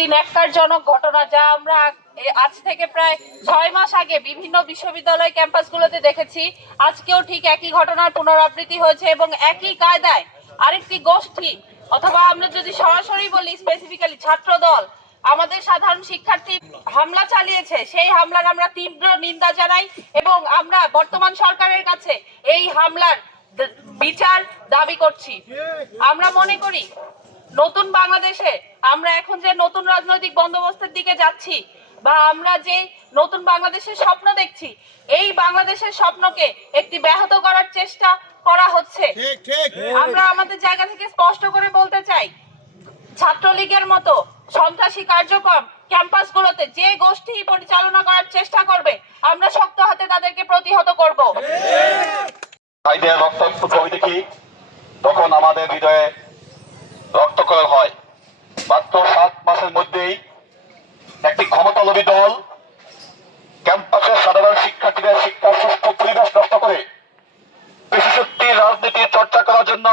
একটি ন্যাক্কারজনক ঘটনা যা আমরা আজ থেকে প্রায় ছয় মাস আগে বিভিন্ন বিশ্ববিদ্যালয় ক্যাম্পাসগুলোতে দেখেছি। আজকেও ঠিক একই ঘটনার পুনরাবৃত্তি হয়েছে এবং একই কায়দায় আরেকটি গোষ্ঠী, অথবা আমরা যদি সরাসরি বলি স্পেসিফিক্যালি ছাত্র দল আমাদের সাধারণ শিক্ষার্থী হামলা চালিয়েছে। সেই হামলার আমরা তীব্র নিন্দা জানাই এবং আমরা বর্তমান সরকারের কাছে এই হামলার বিচার দাবি করছি। আমরা মনে করি নতুন বাংলাদেশে আমরা এখন যে নতুন রাজনৈতিক বন্দোবস্তের দিকে যাচ্ছি বা আমরা যে নতুন বাংলাদেশের স্বপ্ন দেখছি এই বাংলাদেশের স্বপ্নকে একটি ব্যাহত করার চেষ্টা করা হচ্ছে। আমরা আমাদের জায়গা থেকে স্পষ্ট করে বলতে চাই ছাত্রলীগের মতো সন্ত্রাসী কার্যক্রম ক্যাম্পাসগুলোতে যে গোষ্ঠী পরিচালনা করার চেষ্টা করবে আমরা শক্ত হাতে তাদেরকে প্রতিহত করব। ভাইদের রক্তাক্ত ছবি দেখি তখন আমাদের হৃদয়ে রক্তকরণ হয়। মাত্র সাত মাসের মধ্যেই একটি ক্ষমতালোভী দল ক্যাম্পাসের সাধারণ শিক্ষার্থীদের শিক্ষার সুস্থ পরিবেশ নষ্ট করে বিশেষত্ব রাজনীতির চর্চা করার জন্য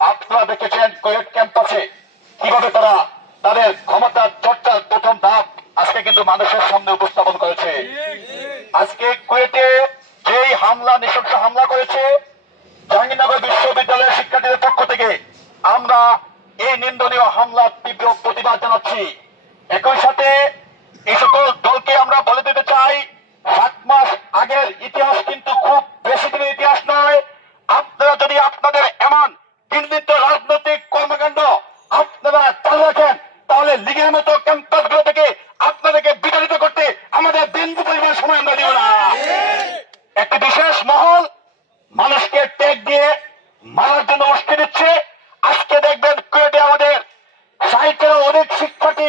আপনারা দেখেছেন কোয়েট ক্যাম্পাসে কীভাবে তারা তাদের ক্ষমতার চর্চার প্রথম ধাপ আজকে কিন্তু মানুষের সামনে উপস্থাপন করেছে। আজকে কুয়েটে যেই হামলা, নৃশংস হামলা করেছে, জাহাঙ্গীরনগর বিশ্ববিদ্যালয়ের শিক্ষার্থীদের পক্ষ থেকে আমরা এই নিন্দনীয় হামলার তীব্র প্রতিবাদ জানাচ্ছি। একই সাথে এই সকল দলকে আমরা বলে দিতে চাই, সাত মাস আগের ইতিহাস কিন্তু খুব বেশি দিনের ইতিহাস নয়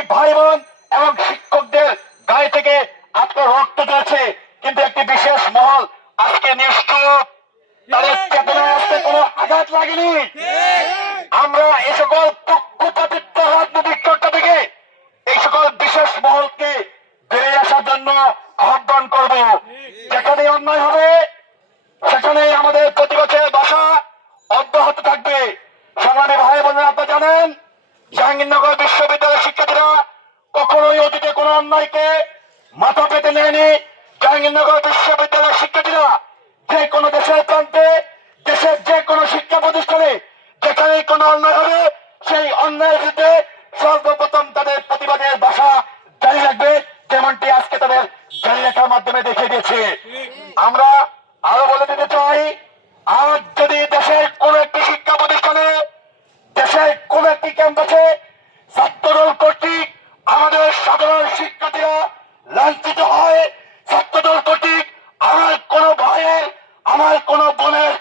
ভাই বোন এবং শিক্ষকদের গায়ে থেকে আপনার রক্ত যাচ্ছে কিন্তু একটি বিশেষ মহল আজকে নিষ্ঠুর তাদের চেতনায় আসতে কোনো আঘাত লাগেনি। আমরা এই সকল পক্ষপাতিত্ব রাজনৈতিক চর্চা থেকে এই সকল বিশেষ মহলকে বেরিয়ে আসার জন্য আহ্বান করব। যেখানে অন্যায় হবে সেখানে আমাদের প্রতিবাদের বাসা অব্যাহত থাকবে। সংগ্রামী ভাই বোনেরা আপনারা জানেন, জাহাঙ্গীরনগর বিশ্ববিদ্যালয়ের শিক্ষার্থীরা কখনোই অতীতে কোনো অন্যায়কে মাথা পেতে নেয়নি জাহাঙ্গীরনগর বিশ্ববিদ্যালয়ের শিক্ষার্থীরা। যে কোনো দেশের প্রান্তে, দেশের যে কোনো শিক্ষা প্রতিষ্ঠানে যেখানেই কোনো অন্যায় হবে, সেই অন্যায়ের বিরুদ্ধে সর্বপ্রথম তাদের প্রতিবাদের ভাষা জারি রাখবে, যেমনটি আজকে তাদের জারি রাখার মাধ্যমে দেখিয়ে দিয়েছে। আমরা আরও বলে দিতে চাই, আজ যদি দেশের কোন একটি শিক্ষা প্রতিষ্ঠানে, দেশের কোন একটি ক্যাম্পাসে কোন বোনের